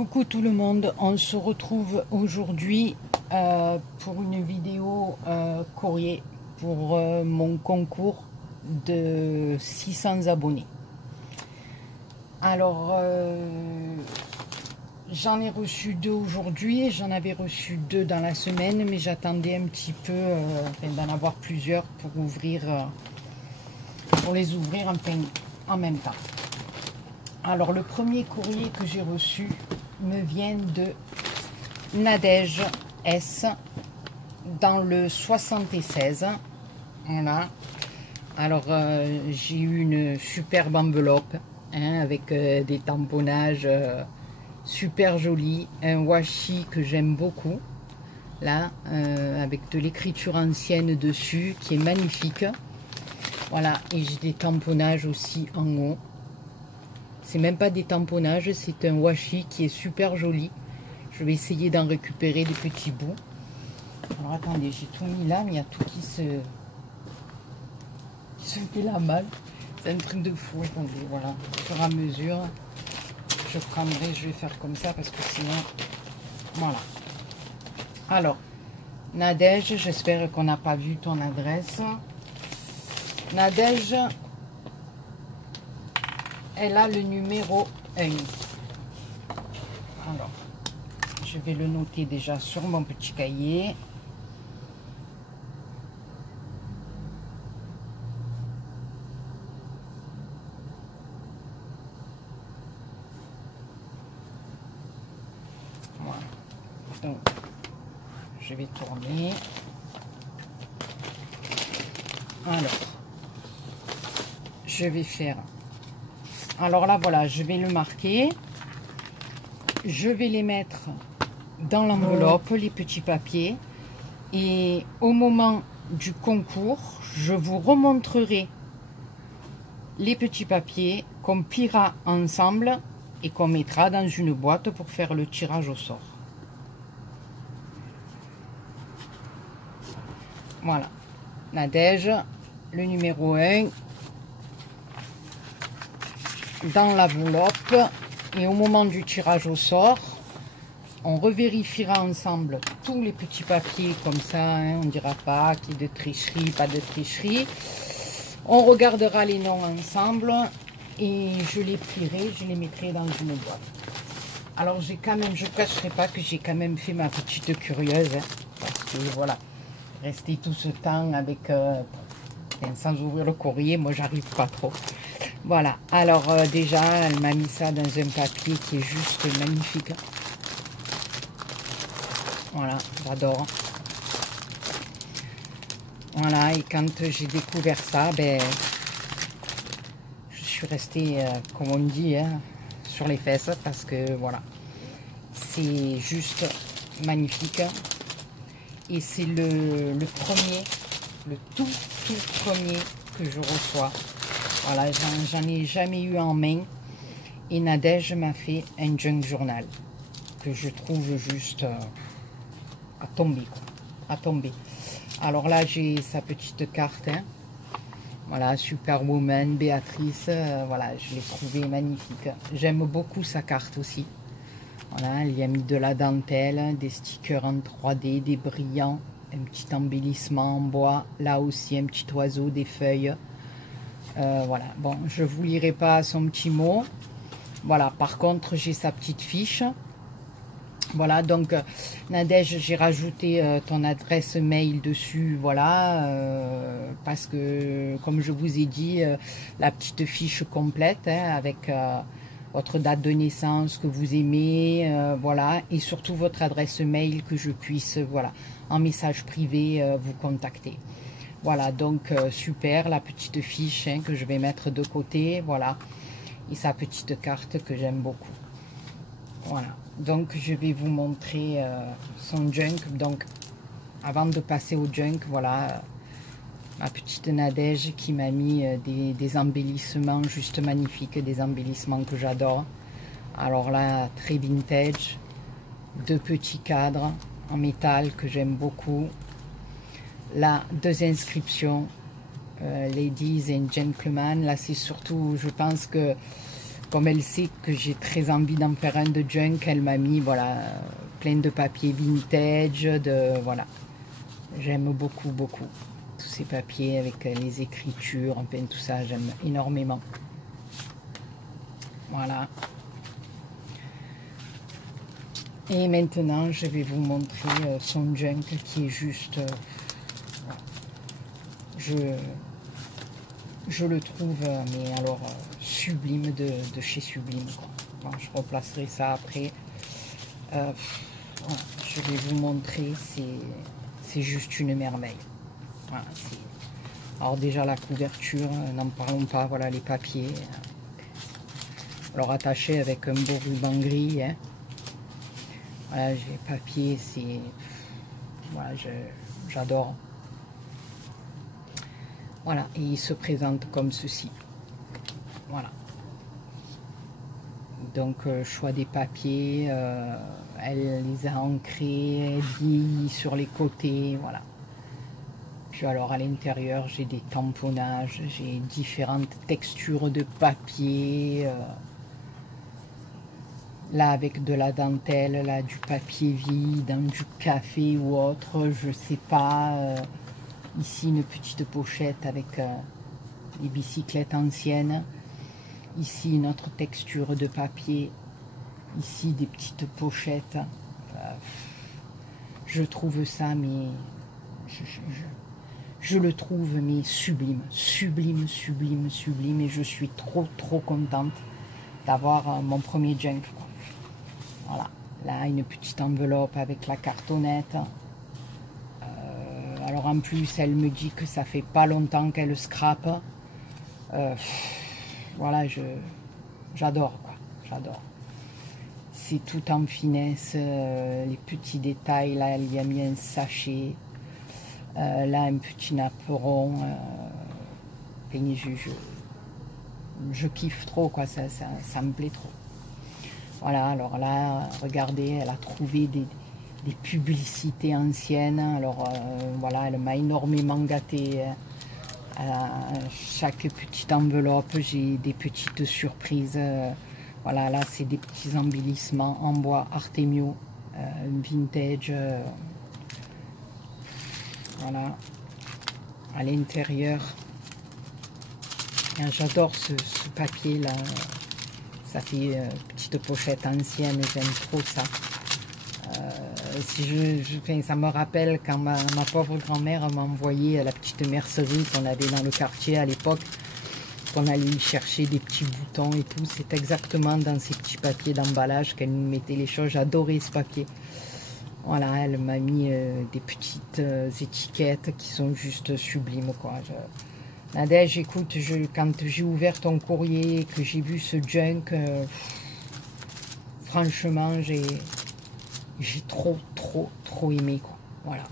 Coucou tout le monde, on se retrouve aujourd'hui pour une vidéo courrier pour mon concours de 600 abonnés. Alors, j'en ai reçu 2 aujourd'hui, j'en avais reçu 2 dans la semaine, mais j'attendais un petit peu d'en avoir plusieurs pour ouvrir, pour les ouvrir en même temps. Alors, le premier courrier que j'ai reçu me vient de Nadège S dans le 76. Voilà. Alors, j'ai eu une superbe enveloppe avec des tamponnages super jolis, un washi que j'aime beaucoup, là, avec de l'écriture ancienne dessus qui est magnifique. Voilà, et j'ai des tamponnages aussi en haut. C'est même pas des tamponnages, c'est un washi qui est super joli. Je vais essayer d'en récupérer des petits bouts. Alors attendez, j'ai tout mis là, mais il y a tout qui se fait la malle. C'est un truc de fou. Attendez, voilà. Au fur et à mesure, je prendrai, je vais faire comme ça parce que sinon, voilà. Alors, Nadège, j'espère qu'on n'a pas vu ton adresse. Nadège, elle a le numéro 1. Alors, je vais le noter déjà sur mon petit cahier. Voilà. Donc, je vais tourner. Alors, je vais faire... Alors là, voilà, je vais le marquer. Je vais les mettre dans l'enveloppe, les petits papiers. Et au moment du concours, je vous remontrerai les petits papiers qu'on pliera ensemble et qu'on mettra dans une boîte pour faire le tirage au sort. Voilà. Nadège, le numéro 1. Dans l'enveloppe, et au moment du tirage au sort, on revérifiera ensemble tous les petits papiers comme ça, hein, on ne dira pas qu'il y a de tricherie, pas de tricherie. On regardera les noms ensemble et je les plierai, je les mettrai dans une boîte. Alors j'ai quand même, je ne cacherai pas que j'ai quand même fait ma petite curieuse, hein, parce que voilà, rester tout ce temps avec sans ouvrir le courrier, moi j'arrive pas trop. Voilà, alors déjà, elle m'a mis ça dans un papier qui est juste magnifique. Voilà, j'adore. Voilà, et quand j'ai découvert ça, ben, je suis restée, comme on dit, hein, sur les fesses, parce que voilà, c'est juste magnifique. Et c'est le premier, le tout premier que je reçois. Voilà, j'en ai jamais eu en main. Et Nadège m'a fait un junk journal que je trouve juste à tomber, quoi, à tomber. Alors là, j'ai sa petite carte. Hein. Voilà, Superwoman, Béatrice. Voilà, je l'ai trouvé magnifique. J'aime beaucoup sa carte aussi. Voilà, elle y a mis de la dentelle, des stickers en 3D, des brillants, un petit embellissement en bois. Là aussi, un petit oiseau, des feuilles. Voilà, bon, je vous lirai pas son petit mot. Voilà, par contre, j'ai sa petite fiche. Voilà, donc, Nadège, j'ai rajouté ton adresse mail dessus, voilà, parce que, comme je vous ai dit, la petite fiche complète, hein, avec votre date de naissance, que vous aimez, voilà, et surtout votre adresse mail, que je puisse, voilà, en message privé, vous contacter. Voilà, donc super, la petite fiche, hein, que je vais mettre de côté, voilà. Et sa petite carte que j'aime beaucoup. Voilà, donc je vais vous montrer son junk. Donc, avant de passer au junk, voilà, ma petite Nadège qui m'a mis des embellissements juste magnifiques, des embellissements que j'adore. Alors là, très vintage, 2 petits cadres en métal que j'aime beaucoup. Là, 2 inscriptions, Ladies and Gentlemen. Là, c'est surtout, je pense que comme elle sait que j'ai très envie d'en faire un de junk, elle m'a mis voilà plein de papiers vintage, voilà. J'aime beaucoup, beaucoup tous ces papiers avec les écritures, enfin tout ça, j'aime énormément. Voilà. Et maintenant, je vais vous montrer son junk qui est juste... je le trouve, mais alors, sublime de chez Sublime. Bon, je replacerai ça après. Voilà, je vais vous montrer, c'est juste une merveille. Voilà, alors déjà la couverture, n'en parlons pas, voilà les papiers. Alors attaché avec un beau ruban gris. Hein. Voilà, j'ai les papiers, c'est... Voilà, j'adore. Voilà, et il se présente comme ceci. Voilà. Donc, choix des papiers, elle les a ancrés, vieillis sur les côtés, voilà. Puis alors, à l'intérieur, j'ai des tamponnages, j'ai différentes textures de papier. Là, avec de la dentelle, là, du papier vieilli, dans du café ou autre, je sais pas. Ici, une petite pochette avec les bicyclettes anciennes. Ici, une autre texture de papier. Ici, des petites pochettes. Je trouve ça, mais... Je le trouve, mais sublime. Sublime, sublime, sublime. Et je suis trop, trop contente d'avoir mon premier junk. Voilà. Là, une petite enveloppe avec la cartonnette. Alors, en plus, elle me dit que ça fait pas longtemps qu'elle scrape. Voilà, j'adore, quoi. J'adore. C'est tout en finesse, les petits détails. Là, elle y a mis un sachet. Là, un petit napperon. Je kiffe trop, quoi. Ça me plaît trop. Voilà, alors là, regardez, elle a trouvé des publicités anciennes. Alors, voilà, elle m'a énormément gâtée. À chaque petite enveloppe, j'ai des petites surprises. Voilà, là, c'est des petits embellissements en bois Artemio, vintage. Voilà, à l'intérieur. J'adore ce papier-là. Ça fait petite pochette ancienne, j'aime trop ça. Si ça me rappelle quand ma pauvre grand-mère m'a envoyé à la petite mercerie qu'on avait dans le quartier à l'époque, qu'on allait y chercher des petits boutons et tout. C'est exactement dans ces petits papiers d'emballage qu'elle nous mettait les choses. J'adorais ce papier. Voilà, elle m'a mis des petites étiquettes qui sont juste sublimes, quoi. Nadège, écoute, quand j'ai ouvert ton courrier, que j'ai vu ce junk, franchement, j'ai trop, trop, trop aimé, quoi. Voilà.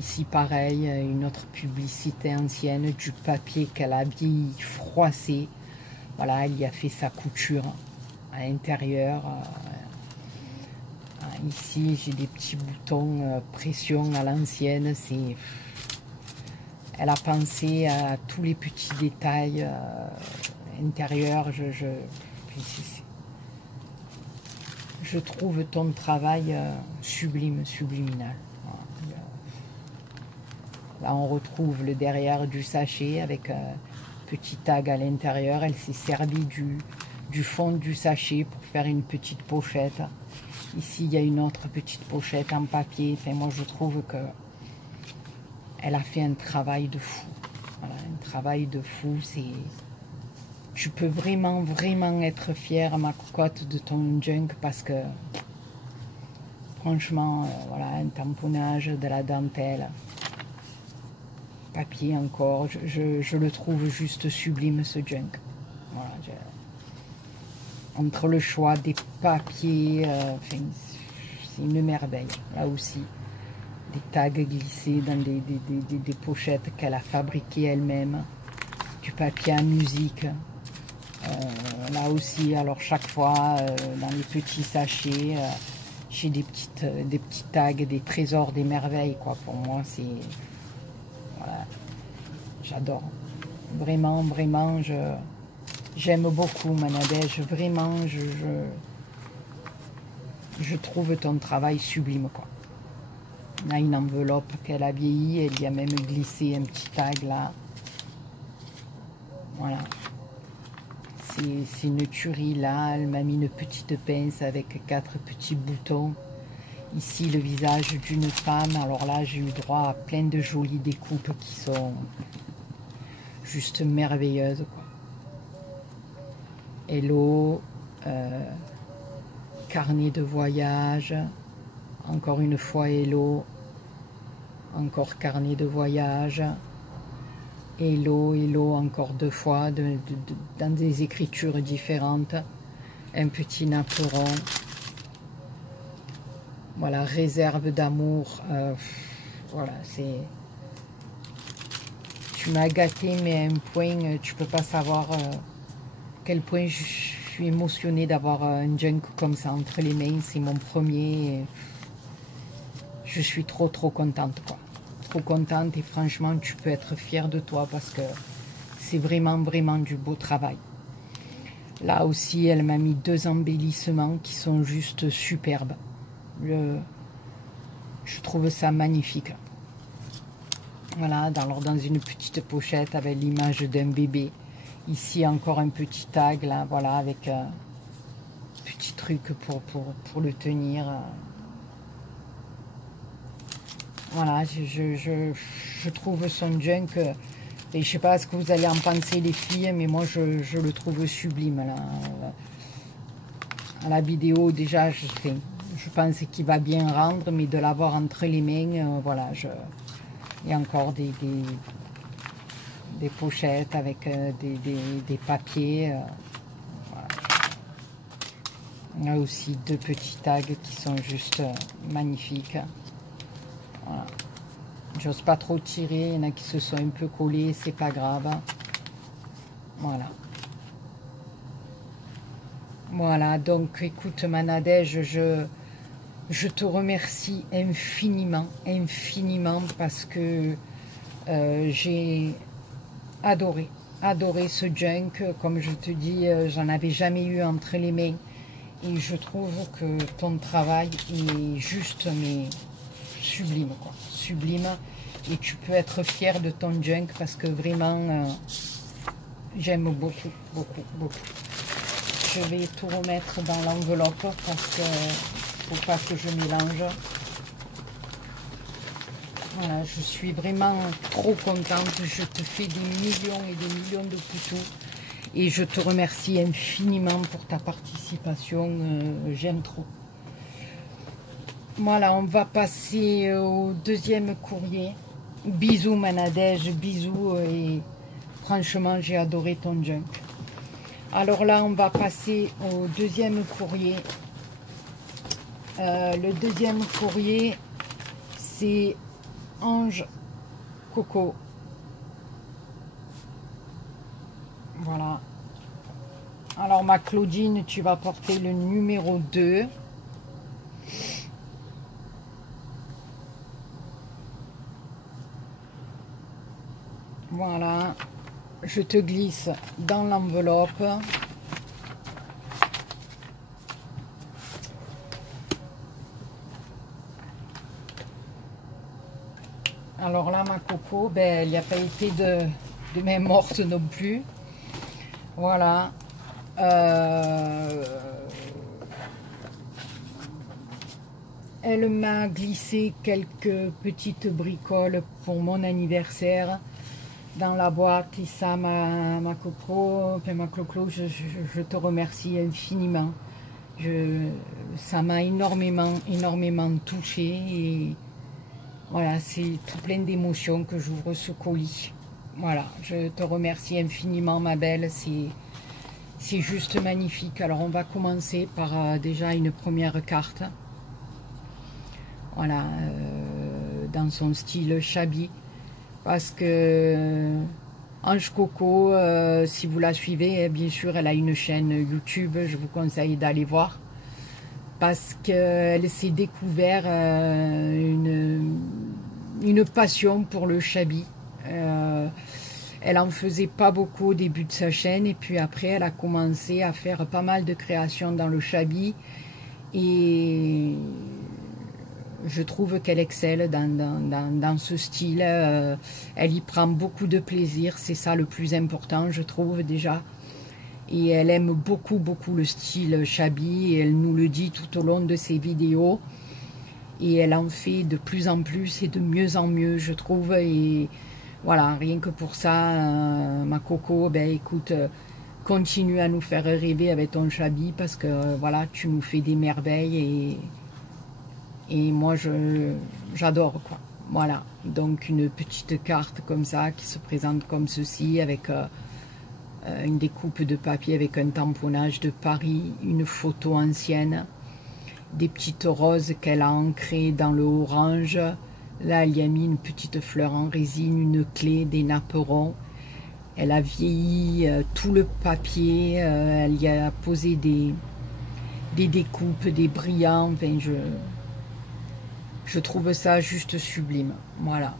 Ici, pareil, une autre publicité ancienne, du papier qu'elle a vieilli, froissé. Voilà, elle y a fait sa couture à l'intérieur. Ici, j'ai des petits boutons pression à l'ancienne. Elle a pensé à tous les petits détails intérieurs. Je trouve ton travail sublime, subliminal. Voilà. Là, on retrouve le derrière du sachet avec un petit tag à l'intérieur. Elle s'est servie du fond du sachet pour faire une petite pochette. Ici, il y a une autre petite pochette en papier. Enfin, moi, je trouve que elle a fait un travail de fou. Voilà, un travail de fou. Tu peux vraiment, vraiment être fière, ma cocotte, de ton junk parce que, franchement, voilà, un tamponnage, de la dentelle, papier encore. Je le trouve juste sublime, ce junk. Voilà, entre le choix des papiers, enfin, c'est une merveille, là aussi. Des tags glissés dans des pochettes qu'elle a fabriquées elle-même, du papier à musique. Là aussi, alors chaque fois, dans les petits sachets, j'ai des petits tags, des trésors, des merveilles, quoi. Pour moi, c'est... Voilà, j'adore. Vraiment, vraiment, J'aime beaucoup Manadège, vraiment, je trouve ton travail sublime, quoi. On a une enveloppe qu'elle a vieilli, elle y a même glissé un petit tag là. Voilà. C'est une tuerie là, elle m'a mis une petite pince avec 4 petits boutons. Ici le visage d'une femme, alors là j'ai eu droit à plein de jolies découpes qui sont juste merveilleuses, quoi. Hello, carnet de voyage, encore une fois hello, encore carnet de voyage, hello, hello, encore 2 fois, dans des écritures différentes, un petit napperon. Voilà, réserve d'amour. Voilà, c'est... Tu m'as gâté, mais à un point, tu peux pas savoir quel point je suis émotionnée d'avoir un junk comme ça entre les mains. C'est mon premier. Je suis trop contente, quoi. Trop contente, et franchement, tu peux être fière de toi parce que c'est vraiment du beau travail. Là aussi, elle m'a mis 2 embellissements qui sont juste superbes. Je trouve ça magnifique. Voilà, dans une petite pochette avec l'image d'un bébé. Ici, encore un petit tag, là, voilà, avec un petit truc pour le tenir. Voilà, je trouve son junk, et je sais pas ce que vous allez en penser, les filles, mais moi, je le trouve sublime, là. À la vidéo, déjà, je pense qu'il va bien rendre, mais de l'avoir entre les mains, voilà, il y a encore des pochettes avec des papiers. Voilà. On a aussi 2 petits tags qui sont juste magnifiques. Voilà. J'ose pas trop tirer, il y en a qui se sont un peu collés, c'est pas grave. Voilà. Voilà, donc écoute Manadège, je te remercie infiniment, parce que j'ai adoré ce junk. Comme je te dis, j'en avais jamais eu entre les mains. Et je trouve que ton travail est juste, mais sublime, quoi. Sublime. Et tu peux être fier de ton junk parce que vraiment, j'aime beaucoup. Je vais tout remettre dans l'enveloppe parce que faut pas que je mélange. Voilà, je suis vraiment trop contente. Je te fais des millions et des millions de poutous. Et je te remercie infiniment pour ta participation. J'aime trop. Voilà, on va passer au 2e courrier. Bisous Manadège, bisous. Et franchement, j'ai adoré ton junk. Alors là, on va passer au 2e courrier. Le 2e courrier, c'est Ange Coco. Voilà. Alors ma Claudine, tu vas porter le numéro 2. Voilà. Je te glisse dans l'enveloppe. Alors là, ma Coco, ben, elle n'y a pas été de main morte non plus. Voilà. Elle m'a glissé quelques petites bricoles pour mon anniversaire dans la boîte. Et ça, ma Coco, enfin, ma Clo-Clo, je te remercie infiniment. Ça m'a énormément touchée. Et voilà, c'est tout plein d'émotions que j'ouvre ce colis. Voilà, je te remercie infiniment, ma belle. C'est juste magnifique. Alors, on va commencer par déjà une première carte. Voilà, dans son style shabby. Parce que Ange Coco, si vous la suivez, bien sûr, elle a une chaîne YouTube. Je vous conseille d'aller voir. Parce qu'elle s'est découvert une passion pour le shabby. Elle en faisait pas beaucoup au début de sa chaîne, et puis après elle a commencé à faire pas mal de créations dans le Chabi, et je trouve qu'elle excelle dans ce style. Elle y prend beaucoup de plaisir, c'est ça le plus important, je trouve déjà. Et elle aime beaucoup le style Chabi, et elle nous le dit tout au long de ses vidéos. Et elle en fait de plus en plus et de mieux en mieux, je trouve. Et voilà, rien que pour ça, ma Coco, ben écoute, continue à nous faire rêver avec ton Chabi, parce que voilà, tu nous fais des merveilles, et moi j'adore, quoi. Voilà, donc une petite carte comme ça qui se présente comme ceci, avec une découpe de papier avec un tamponnage de Paris, une photo ancienne, des petites roses qu'elle a ancrées dans le orange. Là, elle y a mis une petite fleur en résine, une clé, des napperons. Elle a vieilli tout le papier, elle y a posé des découpes, des brillants. Enfin, je trouve ça juste sublime. Voilà.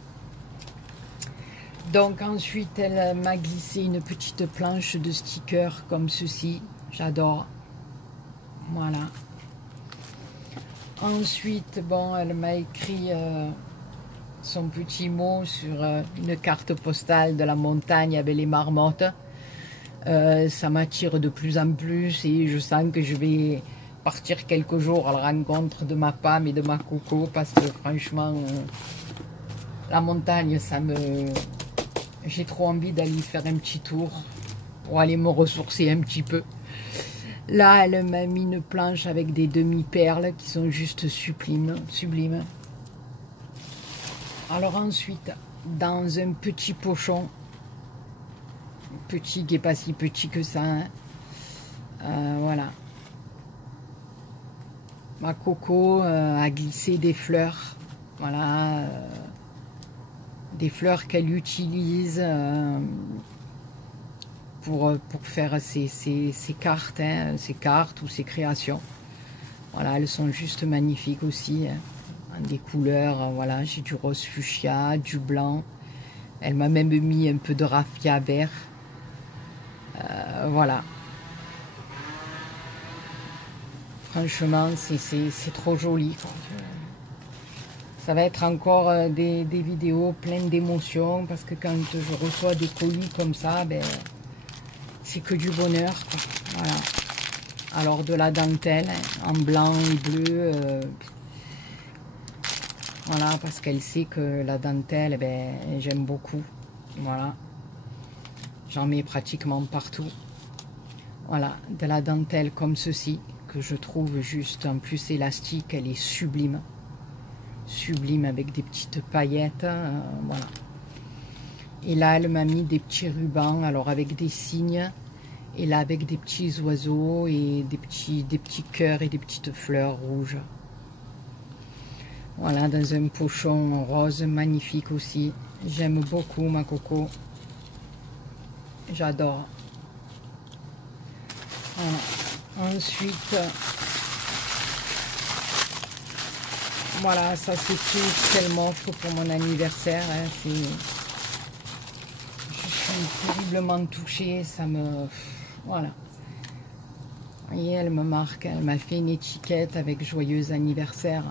Donc ensuite, elle m'a glissé une petite planche de stickers comme ceci. J'adore. Voilà. Ensuite, bon, elle m'a écrit son petit mot sur une carte postale de la montagne avec les marmottes. Ça m'attire de plus en plus, et je sens que je vais partir quelques jours à la rencontre de ma femme et de ma Coco, parce que franchement, la montagne, j'ai trop envie d'aller faire un petit tour pour aller me ressourcer un petit peu. Là, elle m'a mis une planche avec des demi-perles qui sont juste sublimes. Alors ensuite, dans un petit pochon, petit qui n'est pas si petit que ça, hein, voilà. Ma Coco a glissé des fleurs, voilà, des fleurs qu'elle utilise pour faire ses cartes, hein, ses cartes ou ses créations. Voilà, elles sont juste magnifiques aussi, hein, des couleurs, voilà, j'ai du rose fuchsia, du blanc. Elle m'a même mis un peu de raffia vert, voilà. Franchement, c'est trop joli, quoi. Ça va être encore des vidéos pleines d'émotions, parce que quand je reçois des colis comme ça, ben, c'est que du bonheur, quoi. Voilà. Alors de la dentelle, hein, en blanc et bleu, voilà, parce qu'elle sait que la dentelle, eh ben, j'aime beaucoup. Voilà. J'en mets pratiquement partout. Voilà, de la dentelle comme ceci, que je trouve juste, en plus élastique, elle est sublime. Sublime, avec des petites paillettes, voilà. Et là, elle m'a mis des petits rubans, alors avec des cygnes, et là avec des petits oiseaux et des petits cœurs et des petites fleurs rouges. Voilà, dans un pochon rose magnifique aussi. J'aime beaucoup ma Coco. J'adore. Voilà. Ensuite, voilà, ça c'est tout ce qu'elle m'offre pour mon anniversaire, hein. Je suis terriblement touchée, ça me... Voilà. Vous voyez, elle me marque, elle m'a fait une étiquette avec joyeux anniversaire.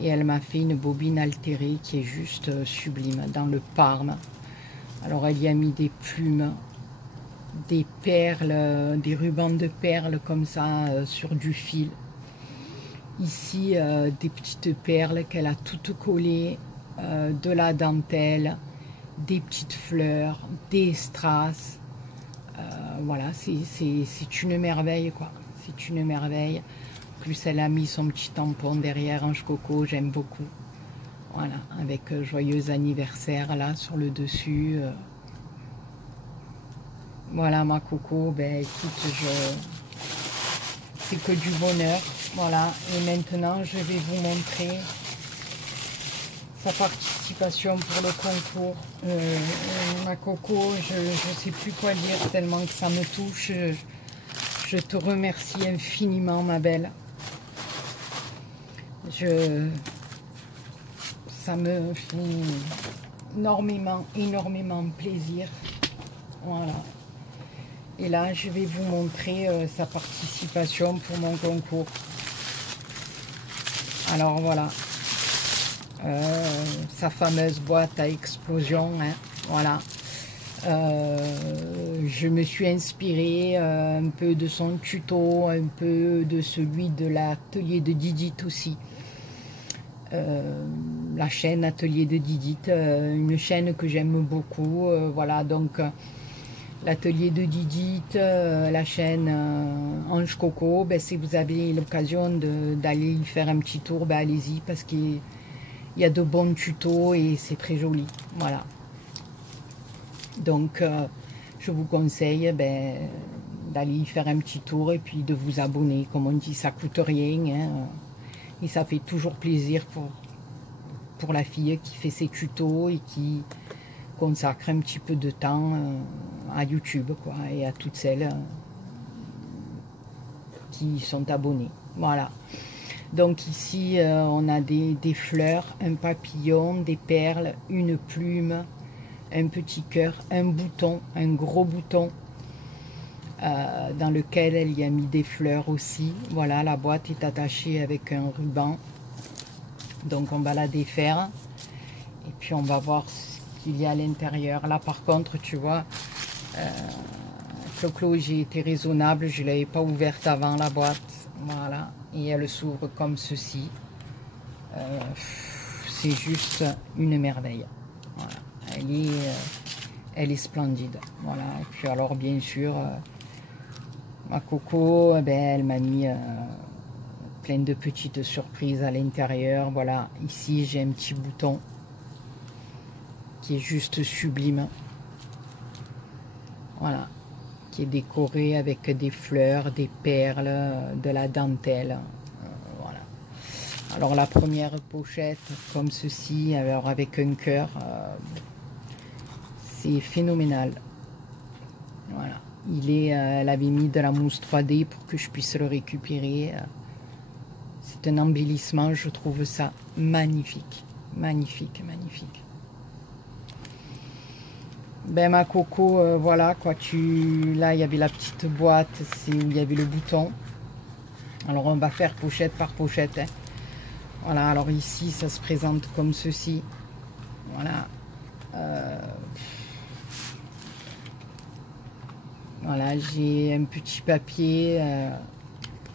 Et elle m'a fait une bobine altérée qui est juste sublime, dans le Parme. Alors elle y a mis des plumes, des perles, des rubans de perles comme ça sur du fil. Ici, des petites perles qu'elle a toutes collées, de la dentelle, des petites fleurs, des strass. Voilà, c'est une merveille, quoi. C'est une merveille. En plus, elle a mis son petit tampon derrière Ange Coco, j'aime beaucoup. Voilà, avec joyeux anniversaire là sur le dessus. Voilà ma Coco, ben écoute, c'est que du bonheur. Voilà, et maintenant je vais vous montrer sa participation pour le concours. Ma Coco, je ne sais plus quoi dire tellement que ça me touche. Je te remercie infiniment, ma belle. Ça me fait énormément plaisir. Voilà. Et là, je vais vous montrer sa participation pour mon concours. Alors voilà, sa fameuse boîte à explosion, hein, voilà. Je me suis inspirée un peu de son tuto, un peu de celui de l'atelier de Didit aussi. La chaîne Atelier de Didit, une chaîne que j'aime beaucoup, voilà, donc l'atelier de Didit, la chaîne Ange Coco, ben, si vous avez l'occasion d'aller y faire un petit tour, ben, allez-y, parce qu'il y a de bons tutos et c'est très joli, voilà. Donc je vous conseille ben, d'aller y faire un petit tour et puis de vous abonner, comme on dit, ça coûte rien, hein, et ça fait toujours plaisir pour la fille qui fait ses tutos et qui consacre un petit peu de temps à YouTube, quoi, et à toutes celles qui sont abonnées. Voilà. Donc ici, on a des fleurs, un papillon, des perles, une plume, un petit cœur, un bouton, un gros bouton, dans lequel elle y a mis des fleurs aussi. Voilà, la boîte est attachée avec un ruban. Donc on va la défaire. Et puis on va voir il y a à l'intérieur. Là par contre, tu vois, Clo-Clo, j'ai été raisonnable, je ne l'avais pas ouverte avant la boîte, voilà, et elle s'ouvre comme ceci. C'est juste une merveille, voilà. Elle est splendide, voilà. Et puis alors bien sûr, ma Coco, ben, elle m'a mis plein de petites surprises à l'intérieur, voilà. Ici j'ai un petit bouton qui est juste sublime, voilà, qui est décoré avec des fleurs, des perles, de la dentelle, voilà. Alors la première pochette comme ceci, alors avec un cœur, c'est phénoménal, voilà. Elle avait mis de la mousse 3D pour que je puisse le récupérer. C'est un embellissement, je trouve ça magnifique, magnifique, magnifique. Ben ma Coco, voilà quoi, là il y avait la petite boîte, c'est où il y avait le bouton. Alors on va faire pochette par pochette, hein. Voilà, alors ici ça se présente comme ceci, voilà. Voilà, j'ai un petit papier,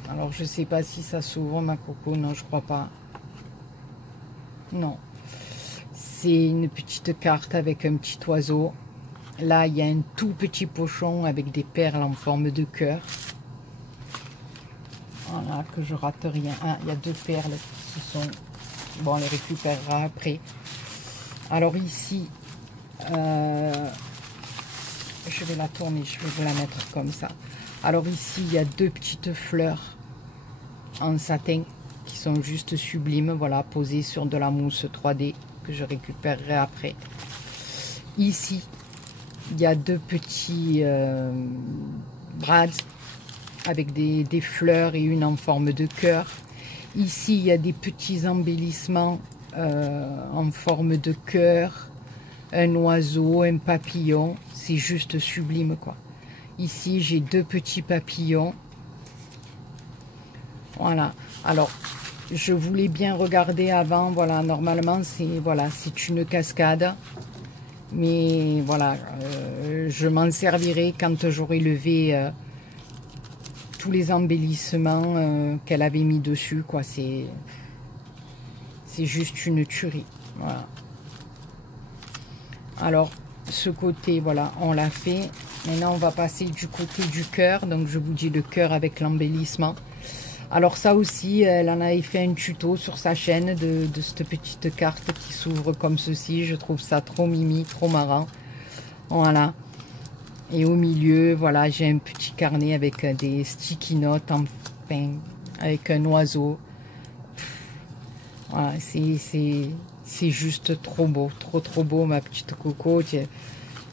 alors je sais pas si ça s'ouvre ma Coco, non je crois pas, non. C'est une petite carte avec un petit oiseau. Là, il y a un tout petit pochon avec des perles en forme de cœur. Voilà, que je rate rien. Ah, il y a deux perles qui sont... Bon, on les récupérera après. Alors ici, je vais la tourner, je vais vous la mettre comme ça. Alors ici, il y a deux petites fleurs en satin qui sont juste sublimes. Voilà, posées sur de la mousse 3D que je récupérerai après. Ici, il y a deux petits brads avec des fleurs et une en forme de cœur. Ici, il y a des petits embellissements en forme de cœur, un oiseau, un papillon. C'est juste sublime, quoi. Ici, j'ai deux petits papillons. Voilà. Alors, je voulais bien regarder avant. Voilà, normalement, c'est une cascade. Mais voilà, je m'en servirai quand j'aurai levé tous les embellissements qu'elle avait mis dessus, quoi. C'est juste une tuerie. Voilà. Alors, ce côté, voilà, on l'a fait. Maintenant, on va passer du côté du cœur. Donc, je vous dis le cœur avec l'embellissement. Alors ça aussi, elle en avait fait un tuto sur sa chaîne de cette petite carte qui s'ouvre comme ceci. Je trouve ça trop mimi, trop marrant. Voilà. Et au milieu, voilà, j'ai un petit carnet avec des sticky notes, enfin, avec un oiseau. Voilà, c'est juste trop beau, trop beau, ma petite Coco.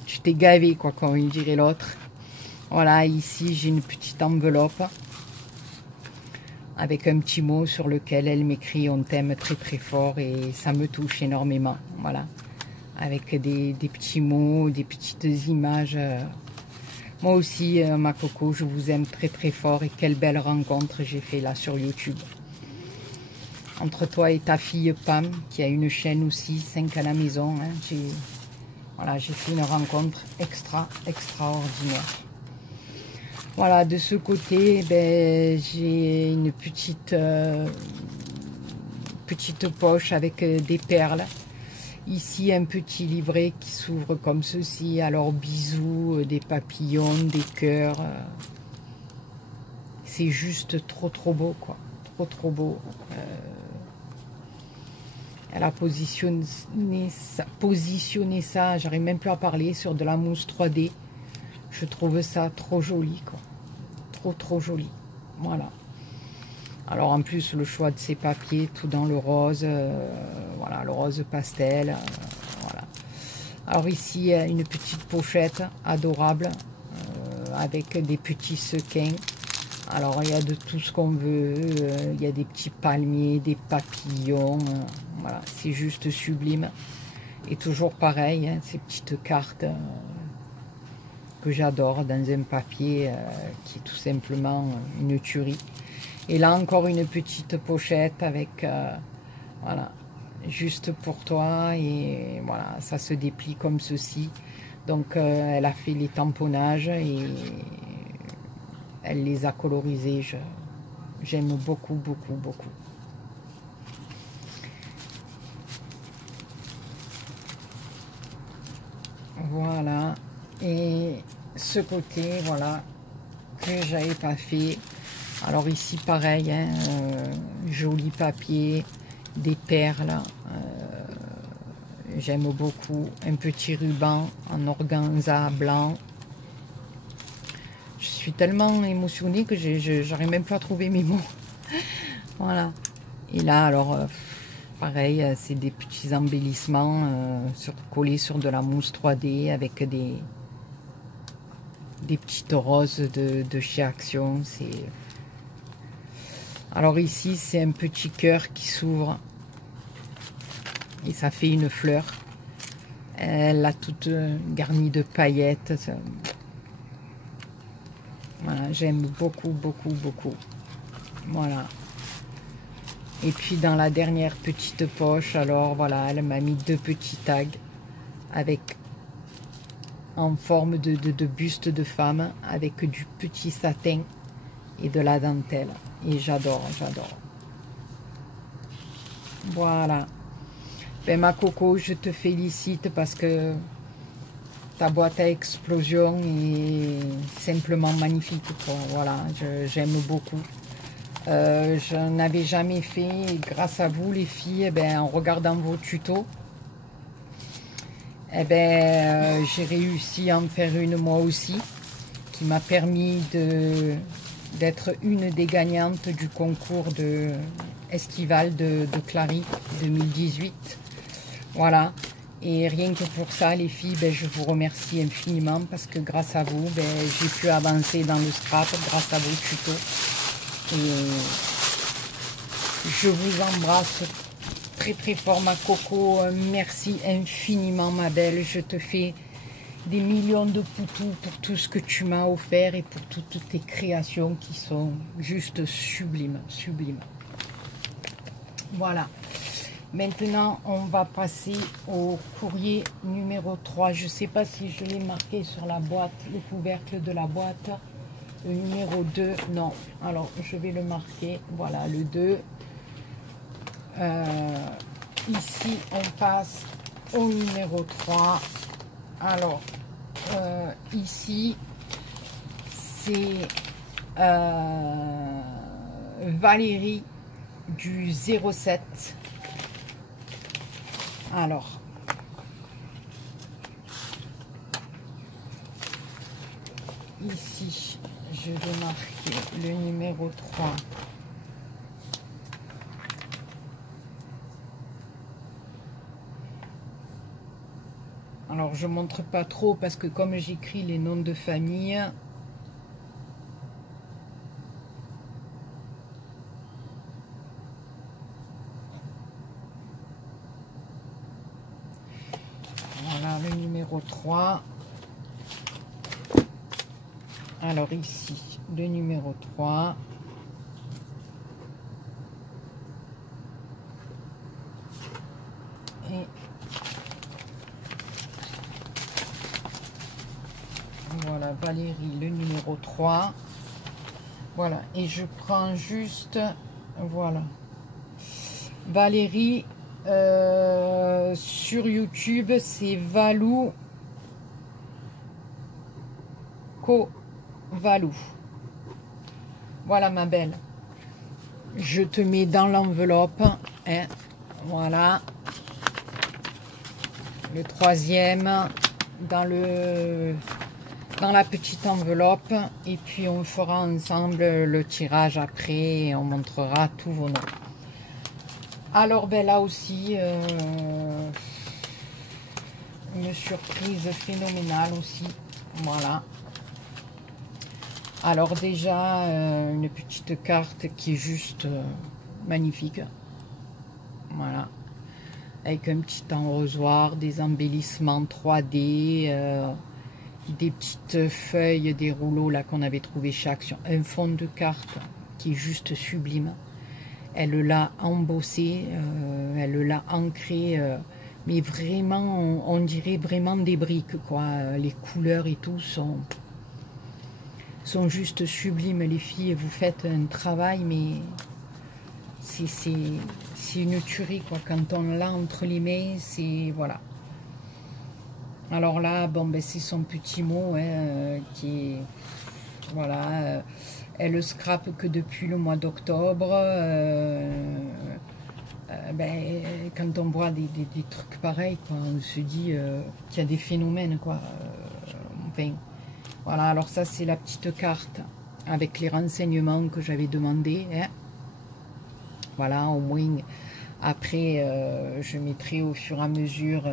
Tu t'es gavé, quoi, comme il dirait l'autre. Voilà, ici, j'ai une petite enveloppe avec un petit mot sur lequel elle m'écrit on t'aime très fort et ça me touche énormément, voilà, avec des petits mots, des petites images Moi aussi, ma coco, je vous aime très très fort et quelle belle rencontre j'ai fait là sur YouTube. Entre toi et ta fille Pam, qui a une chaîne aussi, 5 à la maison. Hein, voilà, j'ai fait une rencontre extraordinaire. Voilà, de ce côté, ben, j'ai une petite poche avec des perles. Ici, un petit livret qui s'ouvre comme ceci. Alors, bisous, des papillons, des cœurs. C'est juste trop beau, quoi. Trop beau. Elle a positionné ça, j'arrive même plus à parler, sur de la mousse 3D. Je trouve ça trop joli, quoi. Trop joli. Voilà. Alors en plus le choix de ces papiers, tout dans le rose, voilà, le rose pastel, voilà. Alors ici une petite pochette adorable avec des petits sequins. Alors il y a de tout ce qu'on veut, il y a des petits palmiers, des papillons, voilà, c'est juste sublime. Et toujours pareil, hein, ces petites cartes que j'adore dans un papier qui est tout simplement une tuerie. Et là encore une petite pochette avec, voilà, juste pour toi. Et voilà, ça se déplie comme ceci. Donc elle a fait les tamponnages et elle les a colorisés. J'aime beaucoup. Voilà. Et ce côté, voilà, que j'avais pas fait. Alors ici pareil, hein, joli papier, des perles, j'aime beaucoup, un petit ruban en organza blanc. Je suis tellement émotionnée que j'arrive même pas à trouver mes mots. Voilà. Et là alors pareil, c'est des petits embellissements collés sur de la mousse 3D avec des petites roses de chez Action. Alors ici, c'est un petit cœur qui s'ouvre et ça fait une fleur. Elle a toute garnie de paillettes. Voilà, j'aime beaucoup. Voilà. Et puis dans la dernière petite poche, alors voilà, elle m'a mis 2 petits tags avec en forme de buste de femme avec du petit satin et de la dentelle. Et j'adore. Voilà. Ben, ma coco, je te félicite parce que ta boîte à explosion est simplement magnifique, quoi. Voilà, j'aime beaucoup. Je n'avais jamais fait, et grâce à vous les filles, eh ben, en regardant vos tutos, eh ben, j'ai réussi à en faire une moi aussi, qui m'a permis d'être une des gagnantes du concours de estival de Clary 2018. Voilà. Et rien que pour ça, les filles, ben, je vous remercie infiniment parce que grâce à vous, ben, j'ai pu avancer dans le scrap grâce à vos tutos. Et je vous embrasse très fort, ma coco. Merci infiniment, ma belle. Je te fais des millions de poutous pour tout ce que tu m'as offert et pour toutes tes créations qui sont juste sublimes. Voilà. Maintenant, on va passer au courrier numéro 3. Je ne sais pas si je l'ai marqué sur la boîte, le couvercle de la boîte. Le numéro 2, non. Alors, je vais le marquer. Voilà, le 2. Ici, on passe au numéro 3. Alors, ici, c'est Valérie du 07. Alors, ici, je vais marquer le numéro 3. Alors, je ne montre pas trop parce que comme j'écris les noms de famille, voilà le numéro 3. Alors ici, le numéro 3. Et voilà, Valérie, le numéro 3. Voilà, et je prends juste, voilà, Valérie, sur YouTube, c'est Valou Valou. Voilà ma belle. Je te mets dans l'enveloppe, hein, voilà. Le troisième dans la petite enveloppe, et puis on fera ensemble le tirage après et on montrera tous vos noms. Alors ben là aussi une surprise phénoménale aussi, voilà. Alors déjà une petite carte qui est juste magnifique, voilà, avec un petit enrosoir, des embellissements 3D, des petites feuilles, des rouleaux là qu'on avait trouvé chez Action, un fond de carte qui est juste sublime. Elle l'a embossé, elle l'a ancré, mais vraiment, on dirait vraiment des briques, quoi. Les couleurs et tout sont juste sublimes, les filles. Vous faites un travail, mais c'est une tuerie, quoi. Quand on l'a entre les mains, c'est... Voilà. Alors là, bon, ben, c'est son petit mot, hein, qui est... Voilà... Elle scrape que depuis le mois d'octobre. Ben, quand on voit des trucs pareils, quoi, on se dit qu'il y a des phénomènes, quoi. Enfin, voilà, alors ça c'est la petite carte avec les renseignements que j'avais demandé, hein. Voilà, au moins après je mettrai au fur et à mesure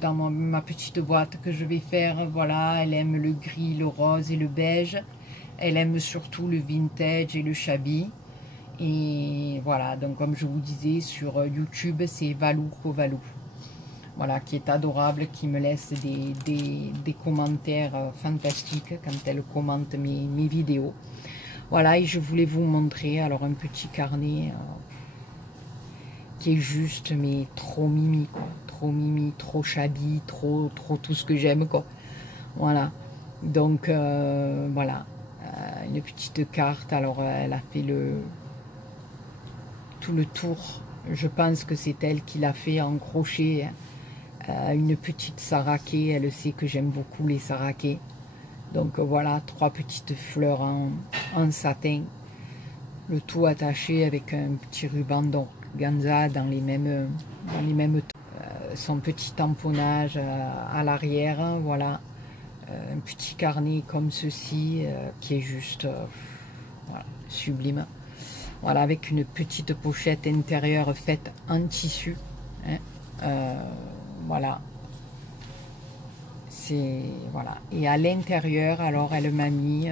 dans ma petite boîte que je vais faire. Voilà, elle aime le gris, le rose et le beige. Elle aime surtout le vintage et le shabby. Et voilà, donc comme je vous disais, sur YouTube, c'est Valou Valou. Voilà, qui est adorable, qui me laisse des commentaires fantastiques quand elle commente mes vidéos. Voilà, et je voulais vous montrer alors un petit carnet qui est juste, mais trop mimi, quoi. Trop mimi, trop shabby, trop tout ce que j'aime, quoi. Voilà, donc voilà, une petite carte. Alors elle a fait tout le tour, je pense que c'est elle qui l'a fait en crochet, hein. Une petite saraké, elle sait que j'aime beaucoup les saraké. Donc voilà, 3 petites fleurs en satin, le tout attaché avec un petit ruban d'organza dans les mêmes son petit tamponnage à l'arrière, voilà. Un petit carnet comme ceci qui est juste voilà, sublime. Voilà, avec une petite pochette intérieure faite en tissu, hein. Voilà, c'est voilà. Et à l'intérieur, alors elle m'a mis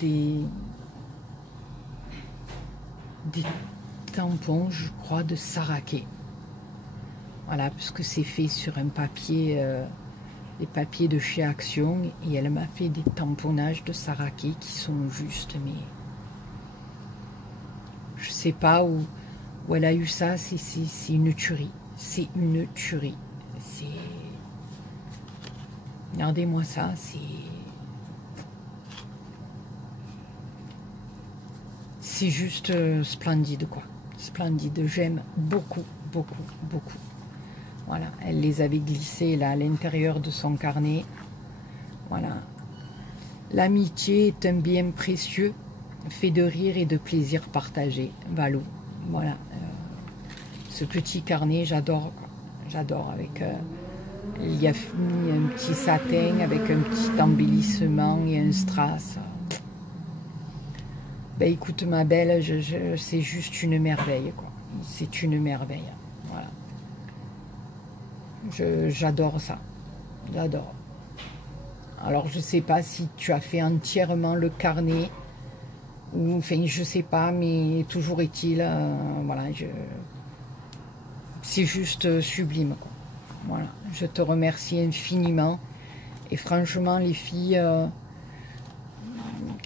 des tampons, je crois, de saraké. Voilà, parce que c'est fait sur un papier, les papiers de chez Action, et elle m'a fait des tamponnages de saraké qui sont juste, mais je sais pas où elle a eu ça. C'est une tuerie, c'est une tuerie. C'est, regardez-moi ça, c'est juste splendide, quoi. Splendide, j'aime beaucoup, beaucoup, beaucoup. Voilà, elle les avait glissés là à l'intérieur de son carnet. Voilà. L'amitié est un bien précieux, fait de rire et de plaisir partagé. Valou. Voilà. Ce petit carnet, j'adore. J'adore. Avec, il y a mis un petit satin avec un petit embellissement et un strass. Ben écoute ma belle, c'est juste une merveille, quoi. C'est une merveille. Voilà. J'adore ça. J'adore. Alors je sais pas si tu as fait entièrement le carnet ou enfin je sais pas, mais toujours est-il, voilà, c'est juste sublime, quoi. Voilà, je te remercie infiniment. Et franchement, les filles,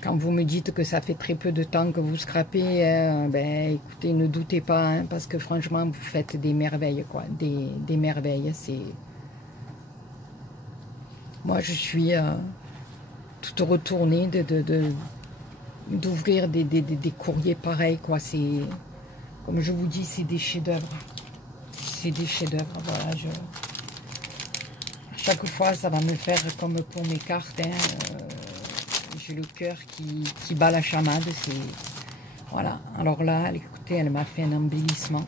quand vous me dites que ça fait très peu de temps que vous scrapez, ben écoutez, ne doutez pas, hein, parce que franchement, vous faites des merveilles, quoi. Des merveilles. Moi, je suis toute retournée d'ouvrir des courriers pareils, quoi. C'est, comme je vous dis, c'est des chefs-d'œuvre. C'est des chefs-d'œuvre, voilà. Chaque fois, ça va me faire comme pour mes cartes, hein, j'ai le cœur qui bat la chamade. Voilà. Alors là, écoutez, elle m'a fait un embellissement.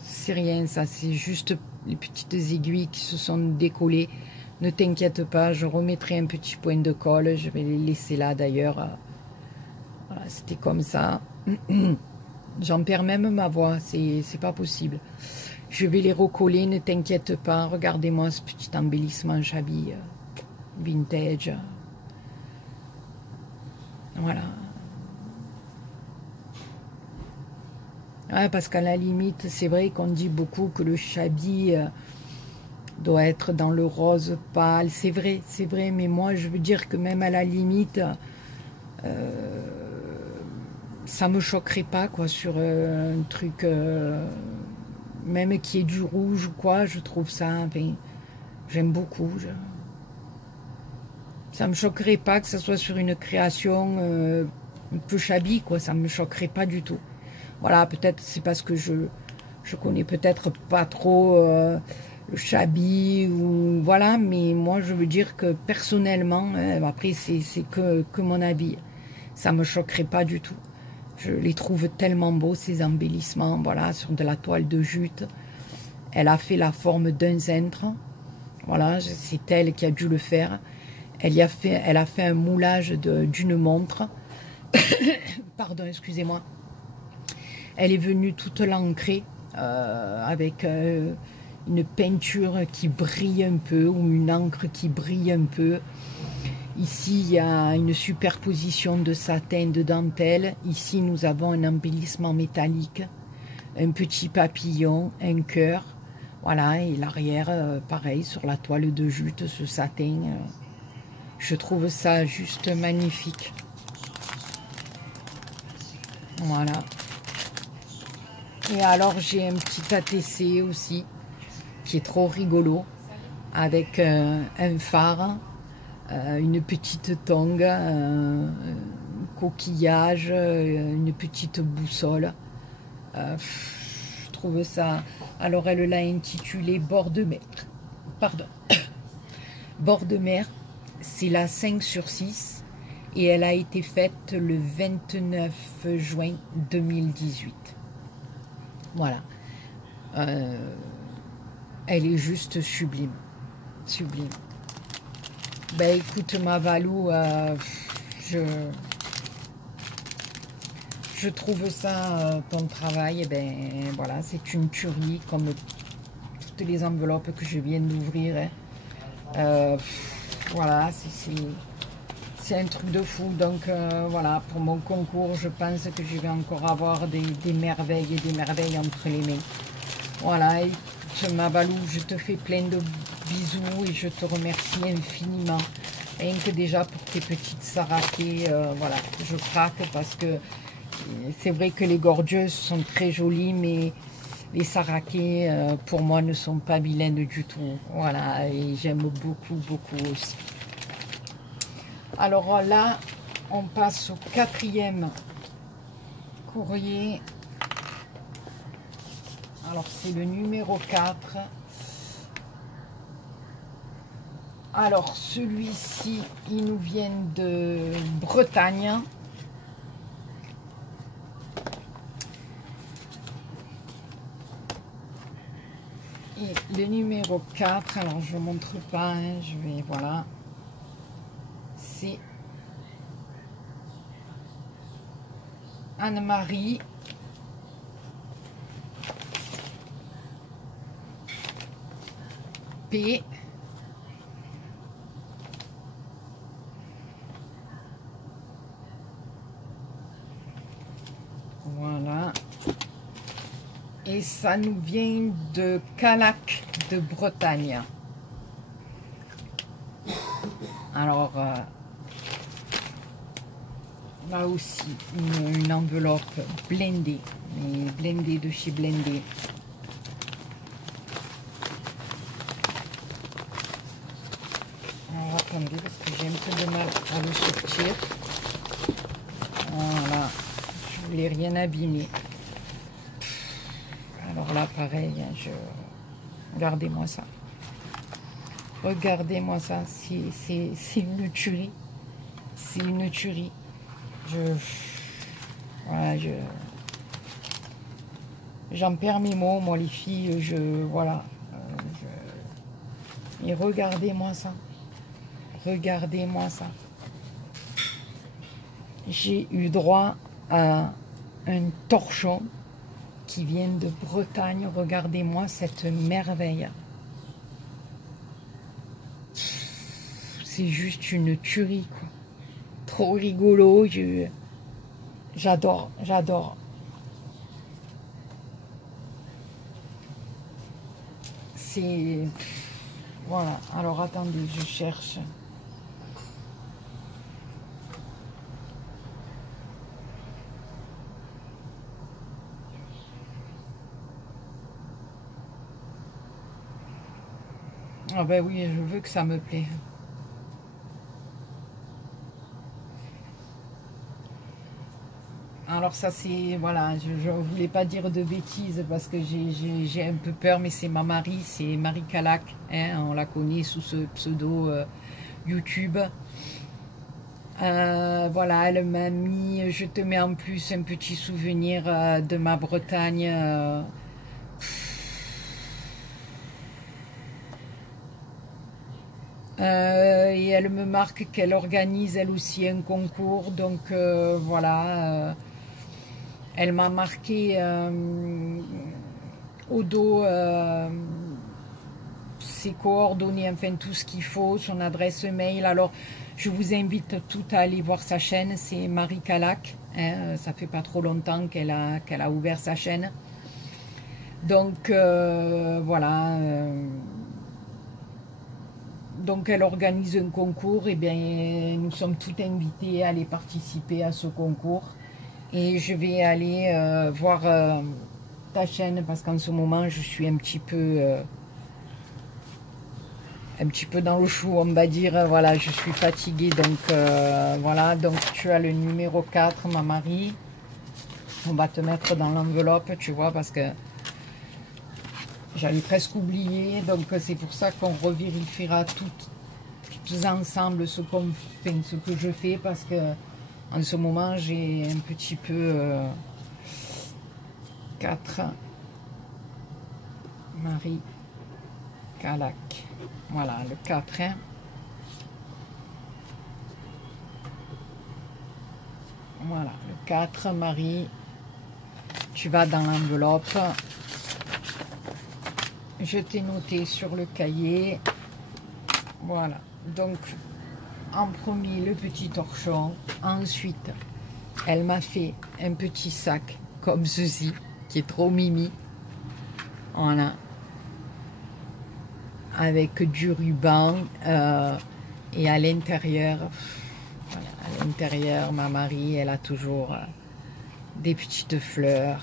C'est rien, ça. C'est juste les petites aiguilles qui se sont décollées. Ne t'inquiète pas, je remettrai un petit point de colle. Je vais les laisser là, d'ailleurs. Voilà, c'était comme ça. J'en perds même ma voix. C'est pas possible. Je vais les recoller, ne t'inquiète pas. Regardez-moi ce petit embellissement Chabi vintage. Voilà. Ouais, parce qu'à la limite, c'est vrai qu'on dit beaucoup que le Chabi doit être dans le rose pâle. C'est vrai, mais moi, je veux dire que même à la limite, ça me choquerait pas, quoi, sur un truc, même qui est du rouge ou quoi, je trouve ça, enfin, j'aime beaucoup. Ça me choquerait pas que ça soit sur une création un peu Chabi, quoi, ça me choquerait pas du tout. Voilà, peut-être c'est parce que je connais peut-être pas trop le Chabi, ou voilà, mais moi je veux dire que personnellement, après c'est que mon avis, ça me choquerait pas du tout. Je les trouve tellement beaux, ces embellissements, voilà, sur de la toile de jute. Elle a fait la forme d'un cintre, voilà, c'est elle qui a dû le faire. Elle a fait un moulage d'une montre. Pardon, excusez-moi. Elle est venue toute l'ancrer avec une peinture qui brille un peu, ou une encre qui brille un peu. Ici, il y a une superposition de satin, de dentelle. Ici, nous avons un embellissement métallique, un petit papillon, un cœur. Voilà, et l'arrière, pareil, sur la toile de jute, ce satin. Je trouve ça juste magnifique. Voilà. Et alors, j'ai un petit ATC aussi, qui est trop rigolo, avec un phare, une petite tongue, un coquillage, une petite boussole. Je trouve ça... Alors, elle l'a intitulé Bord de mer. Pardon. Bord de mer, c'est la 5/6 et elle a été faite le 29 juin 2018. Voilà. Elle est juste sublime. Sublime. Ben écoute, ma Valou, je trouve ça, ton travail, ben voilà, c'est une tuerie, comme toutes les enveloppes que je viens d'ouvrir. Hein. Voilà, c'est un truc de fou. Donc voilà, pour mon concours, je pense que je vais encore avoir des merveilles et des merveilles entre les mains. Voilà, écoute, ma Balou, je te fais plein de bisous et je te remercie infiniment. Rien que déjà pour tes petites saraquées, voilà, je craque parce que c'est vrai que les gordieuses sont très jolies, mais les saraquées, pour moi, ne sont pas vilaines du tout. Voilà, et j'aime beaucoup, beaucoup aussi. Alors là, on passe au 4e courrier. Alors, c'est le numéro 4. Alors, celui-ci, il nous vient de Bretagne. Et le numéro 4, alors je ne montre pas, hein, je vais, voilà. C'est Anne-Marie. P. et ça nous vient de Calac de Bretagne. Alors, là aussi, une enveloppe blindée, mais blindée de chez Blindé. Alors, attendez, parce que j'ai un peu de mal à le sortir. Voilà, je voulais rien abîmer. Alors là, pareil, regardez-moi ça. Regardez-moi ça, c'est une tuerie. C'est une tuerie. Voilà, j'en perds mes mots, moi les filles, voilà. Et regardez-moi ça. Regardez-moi ça. J'ai eu droit à un torchon qui vient de Bretagne. Regardez-moi cette merveille. C'est juste une tuerie, quoi. Trop rigolo. J'adore, j'adore. C'est... Voilà. Alors, attendez, je cherche. Ah ben oui, je veux que ça me plaît. Alors ça c'est, voilà, je ne voulais pas dire de bêtises parce que j'ai un peu peur, mais c'est ma Marie, c'est Marie Calac, hein, on la connaît sous ce pseudo YouTube. Voilà, elle m'a mis, je te mets en plus un petit souvenir de ma Bretagne. Et elle me marque qu'elle organise elle aussi un concours, donc voilà, elle m'a marqué au dos ses coordonnées, enfin tout ce qu'il faut, son adresse mail. Alors je vous invite toutes à aller voir sa chaîne, c'est Marie Calac, hein, ça fait pas trop longtemps qu'elle a ouvert sa chaîne, donc voilà. Donc elle organise un concours, et bien nous sommes toutes invitées à aller participer à ce concours. Et je vais aller voir ta chaîne parce qu'en ce moment je suis un petit peu dans le chou, on va dire. Voilà, je suis fatiguée, donc voilà. Donc tu as le numéro 4, ma Marie. On va te mettre dans l'enveloppe, tu vois, parce que j'avais presque oublié, donc c'est pour ça qu'on revérifiera toutes ensemble ce que je fais, parce que en ce moment j'ai un petit peu 4 Marie Calac. Voilà, le 4. Hein. Voilà, le 4, Marie. Tu vas dans l'enveloppe. Je t'ai noté sur le cahier. Voilà. Donc, en premier, le petit torchon. Ensuite, elle m'a fait un petit sac comme ceci, qui est trop mimi. Voilà. Avec du ruban. Et à l'intérieur, voilà, à l'intérieur, ma Marie, elle a toujours des petites fleurs.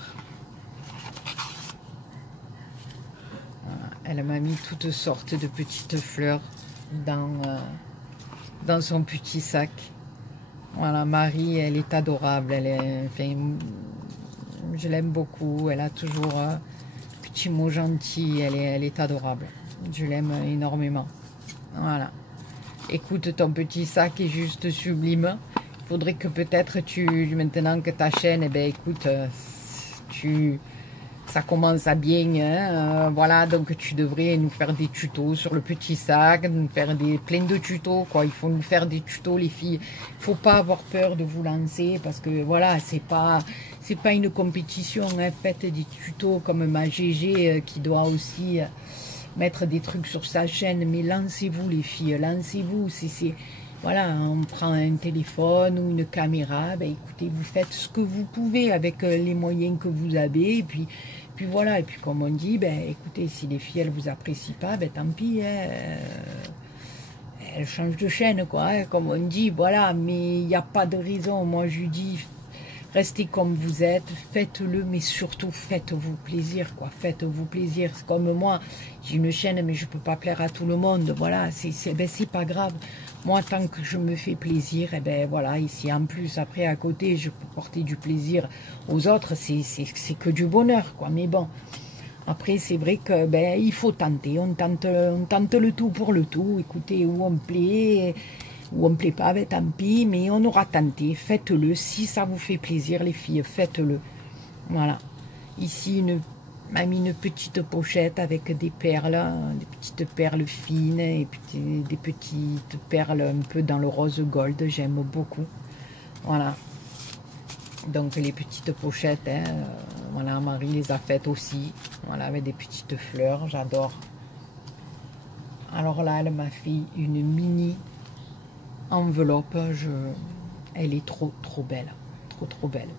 Elle m'a mis toutes sortes de petites fleurs dans son petit sac. Voilà, Marie, elle est adorable. Elle est, enfin, je l'aime beaucoup. Elle a toujours un petit mot gentil. Elle est adorable. Je l'aime énormément. Voilà. Écoute, ton petit sac est juste sublime. Il faudrait que peut-être maintenant que ta chaîne, eh ben, écoute, ça commence à bien, hein, voilà, donc tu devrais nous faire des tutos sur le petit sac, nous faire plein de tutos, quoi. Il faut nous faire des tutos, les filles. Il faut pas avoir peur de vous lancer, parce que voilà, c'est pas une compétition, hein. Faites des tutos comme ma GG qui doit aussi mettre des trucs sur sa chaîne, mais lancez-vous les filles, lancez-vous. Voilà, on prend un téléphone ou une caméra, ben écoutez, vous faites ce que vous pouvez avec les moyens que vous avez, et puis Puis voilà, et puis comme on dit, ben écoutez, si les filles elles vous apprécient pas, ben tant pis, hein, elles changent de chaîne, quoi, hein, comme on dit, voilà, mais il n'y a pas de raison. Moi je lui dis, restez comme vous êtes, faites-le, mais surtout faites-vous plaisir, quoi, faites-vous plaisir. C'est comme moi, j'ai une chaîne, mais je ne peux pas plaire à tout le monde, voilà, c'est pas grave. Moi, tant que je me fais plaisir, et ben voilà, ici en plus, après à côté, je peux porter du plaisir aux autres, c'est que du bonheur, quoi. Mais bon, après, c'est vrai que ben il faut tenter, on tente le tout pour le tout. Écoutez, où on plaît, où on ne plaît pas, ben tant pis, mais on aura tenté, faites-le. Si ça vous fait plaisir, les filles, faites-le. Voilà. Ici, m'a mis une petite pochette avec des perles, des petites perles fines et puis des petites perles un peu dans le rose gold. J'aime beaucoup. Voilà. Donc les petites pochettes, hein, voilà, Marie les a faites aussi. Voilà, avec des petites fleurs, j'adore. Alors là, elle m'a fait une mini enveloppe. Elle est trop belle. Trop belle.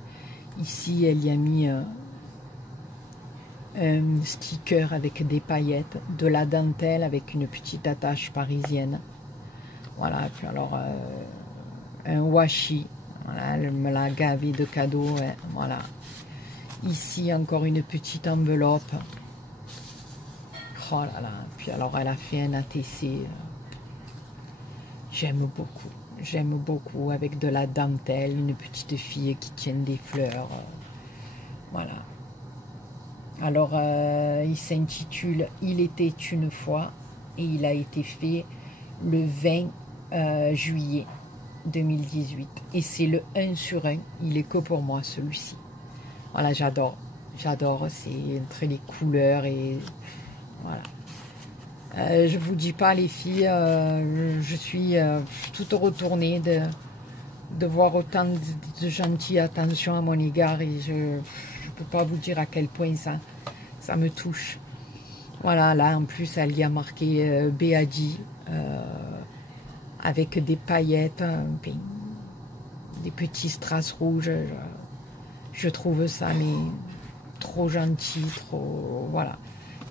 Ici, elle y a mis un sticker avec des paillettes, de la dentelle avec une petite attache parisienne. Voilà, et puis alors un washi. Voilà, elle me l'a gavé de cadeaux. Ouais, voilà. Ici, encore une petite enveloppe. Oh là là. Puis alors, elle a fait un ATC. J'aime beaucoup. J'aime beaucoup. Avec de la dentelle, une petite fille qui tient des fleurs. Voilà. Alors, il s'intitule « Il était une fois » et il a été fait le 20 juillet 2018. Et c'est le 1 sur 1. Il est que pour moi, celui-ci. Voilà, j'adore. J'adore. C'est entre les couleurs et... Voilà. Je vous dis pas, les filles, je suis toute retournée de voir autant de gentille attention à mon égard et je ne peux pas vous dire à quel point ça me touche. Voilà, là en plus elle y a marqué Béadi avec des paillettes, des petits strass rouges. Je trouve ça mais trop gentil, trop... Voilà.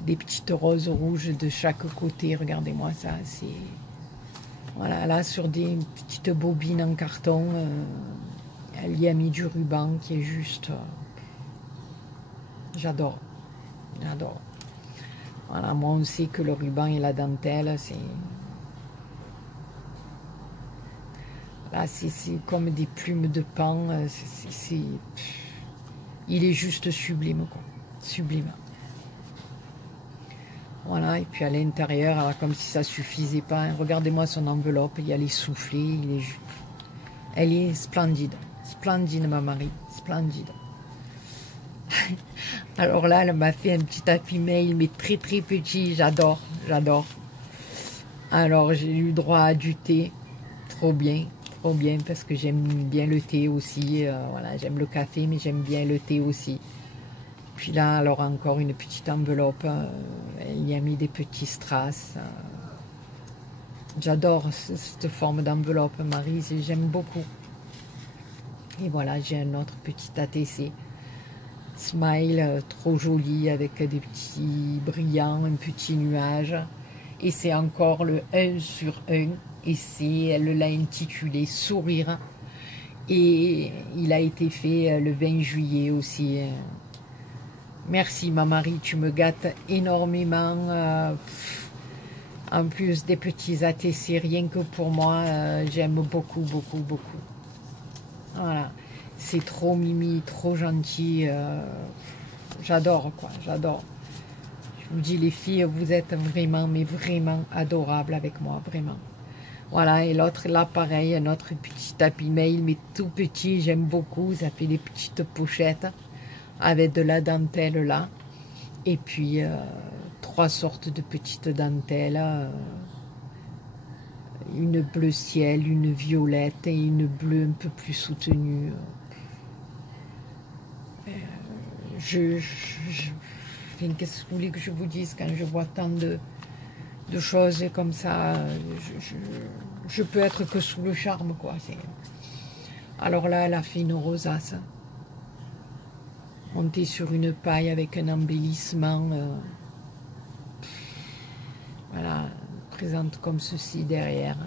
Des petites roses rouges de chaque côté, regardez-moi ça, c'est... Voilà, là sur des petites bobines en carton, elle y a mis du ruban qui est juste... j'adore, j'adore. Voilà, moi on sait que le ruban et la dentelle, c'est... Là, c'est comme des plumes de paon, il est juste sublime, quoi. Sublime. Voilà, et puis à l'intérieur, comme si ça suffisait pas, hein. Regardez-moi son enveloppe, il y a les soufflets, elle est splendide. Splendide, ma Marie, splendide. Alors là, elle m'a fait un petit Happy Mail, mais très petit, j'adore, j'adore. Alors, j'ai eu droit à du thé, trop bien, parce que j'aime bien le thé aussi. Voilà, j'aime le café, mais j'aime bien le thé aussi. Puis là, alors encore une petite enveloppe, elle y a mis des petits strass. J'adore cette forme d'enveloppe, Marie, j'aime beaucoup. Et voilà, j'ai un autre petit ATC. Smile, trop joli, avec des petits brillants, un petit nuage. Et c'est encore le 1 sur 1. Et elle l'a intitulé Sourire. Et il a été fait le 20 juillet aussi. Merci ma Marie, tu me gâtes énormément. En plus des petits ATC, rien que pour moi, j'aime beaucoup. Voilà, c'est trop mimi, trop gentil. J'adore quoi, j'adore. Je vous dis les filles, vous êtes vraiment, mais vraiment adorables avec moi, vraiment. Voilà, et l'autre là pareil, un autre petit Happy Mail, mais tout petit, j'aime beaucoup. Ça fait des petites pochettes avec de la dentelle là, et puis 3 sortes de petites dentelles, une bleu ciel, une violette et une bleue un peu plus soutenue. Qu'est-ce que vous voulez que je vous dise quand je vois tant de choses comme ça, je peux être que sous le charme, quoi. Alors là, elle a fait une rosace. montée sur une paille avec un embellissement. Voilà, présente comme ceci derrière.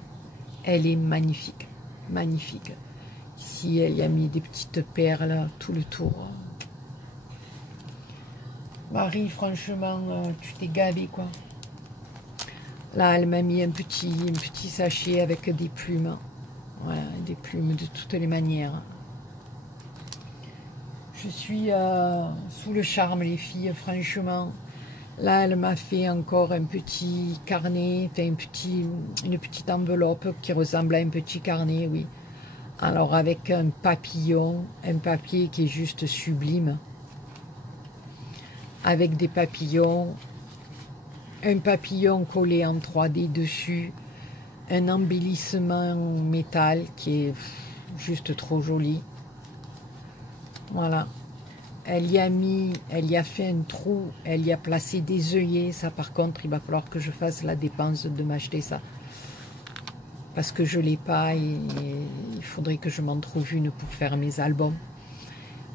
Elle est magnifique, magnifique. Ici, elle y a mis des petites perles tout le tour. Marie, franchement, tu t'es gavée, quoi. Là, elle m'a mis un petit sachet avec des plumes. Voilà, des plumes de toutes les manières. Je suis sous le charme, les filles, franchement. Là, elle m'a fait encore un petit carnet, enfin une petite enveloppe qui ressemble à un petit carnet, oui. Alors, avec un papillon, un papier qui est juste sublime. Avec des papillons, un papillon collé en 3D dessus, un embellissement métal qui est juste trop joli. Voilà. Elle y a fait un trou, elle y a placé des œillets. Ça, par contre, il va falloir que je fasse la dépense de m'acheter ça. Parce que je ne l'ai pas et il faudrait que je m'en trouve une pour faire mes albums.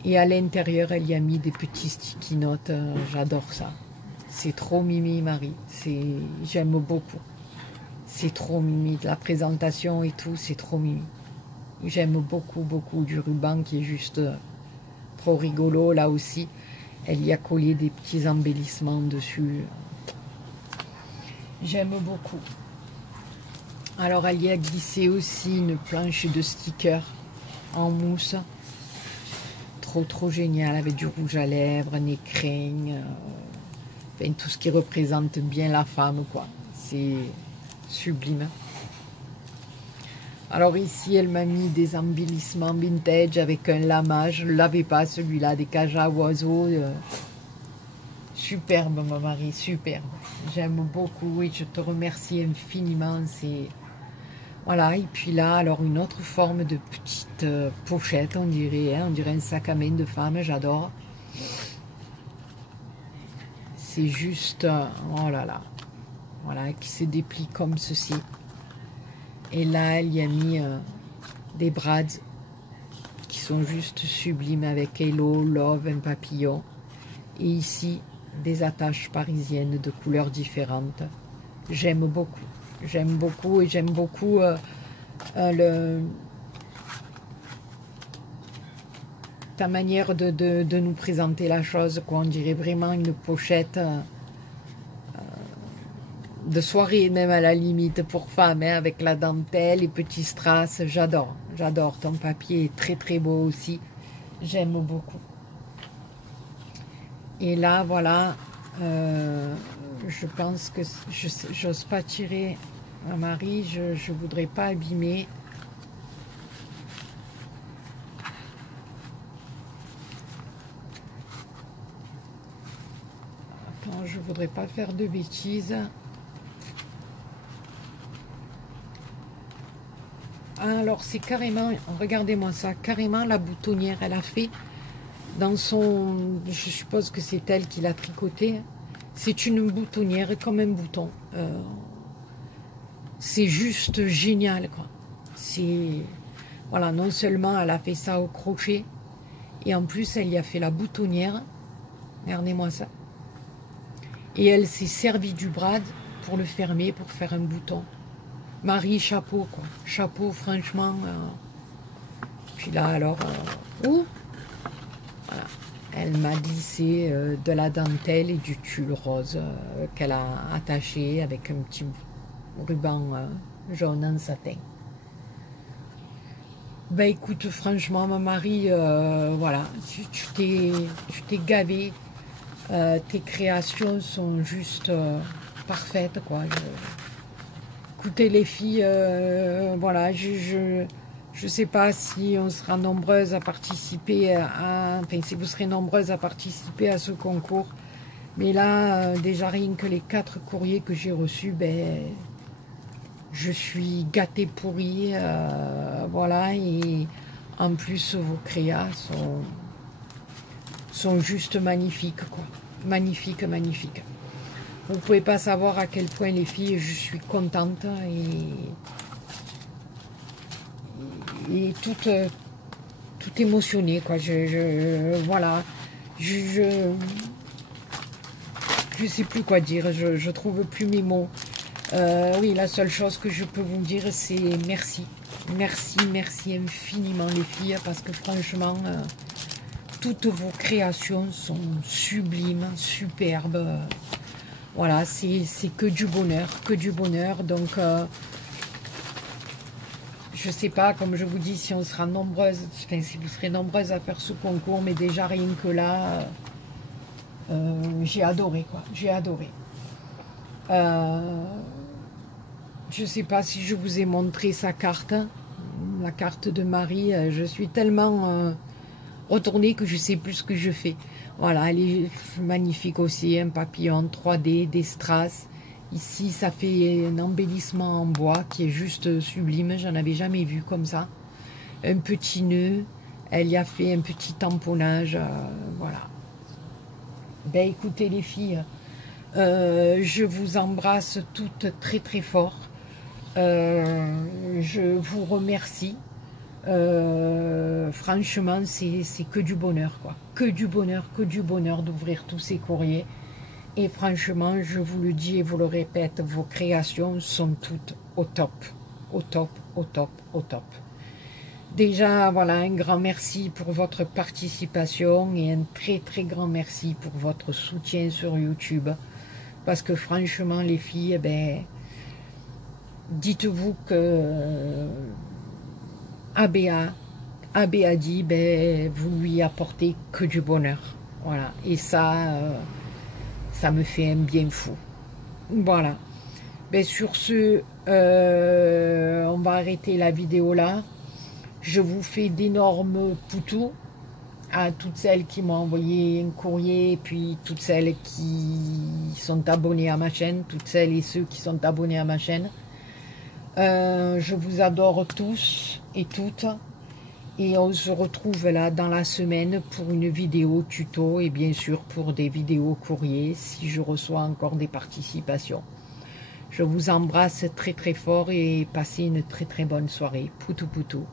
Et à l'intérieur, elle y a mis des petits sticky notes. J'adore ça. C'est trop mimi, Marie. J'aime beaucoup. C'est trop mimi. La présentation et tout, c'est trop mimi. J'aime beaucoup, beaucoup du ruban qui est juste trop rigolo. Là aussi, elle y a collé des petits embellissements dessus. J'aime beaucoup. Alors, elle y a glissé aussi une planche de stickers en mousse. Trop génial, avec du rouge à lèvres, un écrin, enfin, tout ce qui représente bien la femme, quoi. C'est sublime. Alors ici, elle m'a mis des embellissements vintage avec un lama. Je ne l'avais pas, celui-là, des cages à oiseaux. Superbe, ma Marie, superbe. J'aime beaucoup et je te remercie infiniment. C'est... Voilà, et puis là, alors une autre forme de petite pochette, on dirait un sac à main de femme, j'adore. C'est juste, oh là là, voilà, qui se déplie comme ceci. Et là, il y a mis des brads qui sont juste sublimes avec Hello, Love, un papillon. Et ici, des attaches parisiennes de couleurs différentes. J'aime beaucoup. J'aime beaucoup et j'aime beaucoup ta manière de nous présenter la chose, quoi. On dirait vraiment une pochette de soirée, même à la limite, pour femmes, hein, avec la dentelle, les petits strass. J'adore, j'adore. Ton papier est très beau aussi. J'aime beaucoup. Et là, voilà, je pense que j'ose pas tirer à Marie, je voudrais pas abîmer. Attends, je voudrais pas faire de bêtises. Alors c'est carrément, regardez-moi ça, carrément la boutonnière, elle a fait dans son, je suppose que c'est elle qui l'a tricoté. C'est une boutonnière comme un bouton. C'est juste génial, quoi. C'est, voilà, non seulement elle a fait ça au crochet, et en plus elle y a fait la boutonnière. Regardez-moi ça. Et elle s'est servie du brad pour le fermer, pour faire un bouton. Marie, chapeau, quoi. Chapeau, franchement. Puis là, alors, voilà. Elle m'a glissé de la dentelle et du tulle rose qu'elle a attaché avec un petit ruban jaune en satin. Ben écoute, franchement, ma Marie, voilà, tu t'es gavée. Tes créations sont juste parfaites, quoi. Écoutez les filles, voilà, je sais pas si on sera nombreuses à participer enfin si vous serez nombreuses à participer à ce concours, mais là déjà rien que les 4 courriers que j'ai reçus, ben je suis gâtée pourrie, voilà, et en plus vos créas sont juste magnifiques, quoi, magnifiques. Vous pouvez pas savoir à quel point les filles, je suis contente et toute émotionnée, quoi. Voilà, je sais plus quoi dire, je trouve plus mes mots. Oui, la seule chose que je peux vous dire, c'est merci. Merci, merci infiniment les filles, parce que franchement, toutes vos créations sont sublimes, superbes. Voilà, c'est que du bonheur, que du bonheur. Donc, je sais pas, comme je vous dis, si on sera nombreuses, enfin, si vous serez nombreuses à faire ce concours, mais déjà rien que là, j'ai adoré, quoi. J'ai adoré. Je sais pas si je vous ai montré sa carte, la carte de Marie. Je suis tellement retournée que je sais plus ce que je fais. Voilà, elle est magnifique aussi, un papillon 3D, des strass. Ici, ça fait un embellissement en bois qui est juste sublime. J'en avais jamais vu comme ça. Un petit nœud. Elle y a fait un petit tamponnage. Voilà. Ben écoutez les filles, je vous embrasse toutes très très fort. Je vous remercie. Franchement, c'est que du bonheur, quoi. Que du bonheur d'ouvrir tous ces courriers. Et franchement, je vous le dis et vous le répète, vos créations sont toutes au top. Au top, au top, au top. Déjà, voilà, un grand merci pour votre participation et un très très grand merci pour votre soutien sur YouTube. Parce que franchement, les filles, ben, dites-vous que ABA dit, ben, vous lui apportez que du bonheur. Voilà, et ça, ça me fait un bien fou. Voilà. Ben, sur ce, on va arrêter la vidéo là. Je vous fais d'énormes poutous à toutes celles qui m'ont envoyé un courrier, et puis toutes celles qui sont abonnées à ma chaîne, toutes celles et ceux qui sont abonnés à ma chaîne. Je vous adore tous et toutes. Et on se retrouve là dans la semaine pour une vidéo tuto et bien sûr pour des vidéos courriers si je reçois encore des participations. Je vous embrasse très très fort et passez une très très bonne soirée. Poutou poutou.